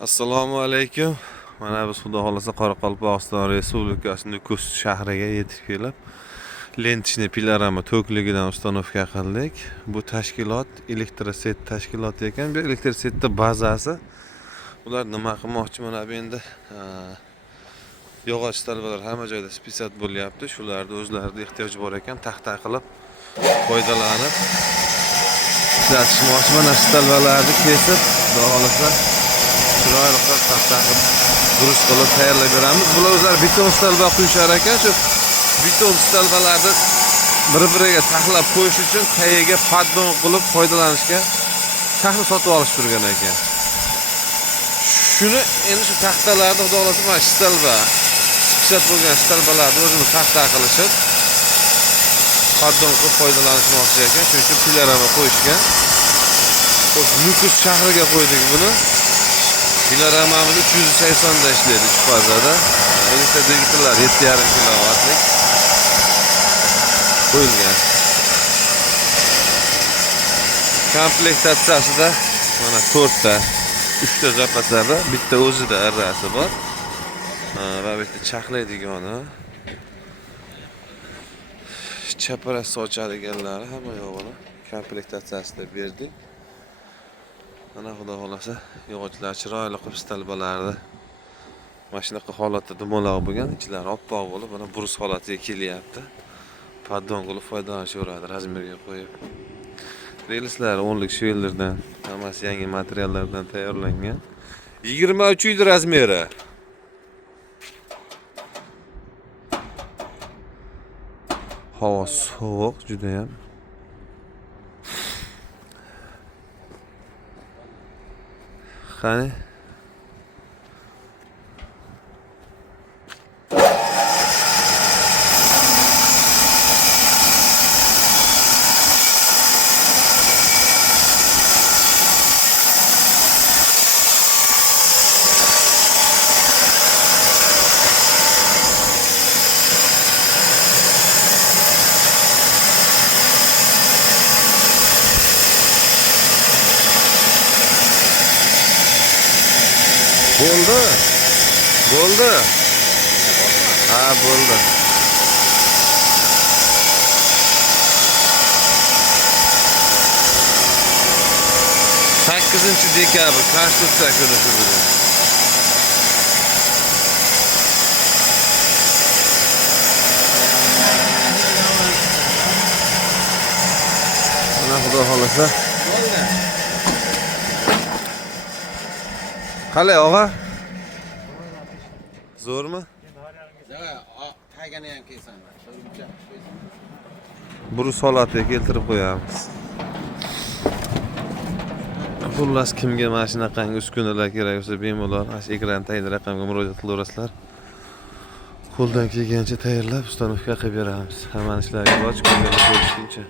Assalomu alaykum. Mana biz xudo xolasa Qoraqalpog'iston Respublikasi Nukus shahriga yetib kelib, lentishni pilarama to'kligidan ustanovka qildik. Bu tashkilot elektroset tashkiloti ekan. Bu elektrosetning bazasi. Ular nima qilmoqchi? Mana bu endi yog'och talvalar hamma joyda spisat bo'lyapti. Shularda o'zlarida ehtiyoj bor ekan, taxta qilib foydalanib ishlatishmoqchi. Mana shu talvalarni kesib, xudo xolasa chiroyli qilib taxta qilib durust qilib tayyorlab beramiz. Bular o'zlari beton stalba quyishar ekan. Shu beton stalbalarni bir-biriga taxlab qo'yish uchun tagiga paddon qilib foydalanishga taxta sotib olish turgan ekan. Shuni endi shu taxtalarni xudo xolasa mana shu stalba spisat bo'lgan stalbalarni o'zimiz taxta qilishib paddon qilib foydalanishmoqchi ekan. Shuning uchun pilarama qo'yishgan. Xo'sh, Nukus shahriga qo'ydik buni. Pilaramamiz 380 da ishlaydi 3 fazada. Elektr dvigatellar 7,5 kilovatlik qo'yilgan. Komplektatsiyasida mana 4 ta, 3 ta zapatlari, bitta o'zida arrasi bor. Va bitta chaqlaydigani. Chaparas sochadiganlari hamma yo'g'ini komplektatsiyasida berdik. Mana xudo xolasa yog'ochlar chiroyli qilib stalbalarni mana shunaqa holatda dumaloq bo'lgan, ichlari oppoq bo'lib, mana brus holatiga kelyapti. Paddon qilib foydalanishaveradi razmerga qo'yib. Relslari 10lik shvellerdan, hammasi yangi materiallardan tayyorlangan. 23 edi razmeri. Havo sovuq juda ham. Qani bo'ldi. Bo'ldi. Ha, bo'ldi. Dekabr Konstitutsiya kuni bugun. Mana xudo xolasa. Qalay, og'a? Zo'rmi? Tagani ham kelsan. Brus holatiga keltirib qo'yamiz. Xullas kimga mana shunaqangi uskunalar kerak bo'lsa bemalol mana ekran tagida raqamga murojaat qilaverasizlar. Qo'ldan kelgancha tayyorlab ustanovka qilib beramiz. Hamma ishlarga boj ko'ngilli bo'lishguncha.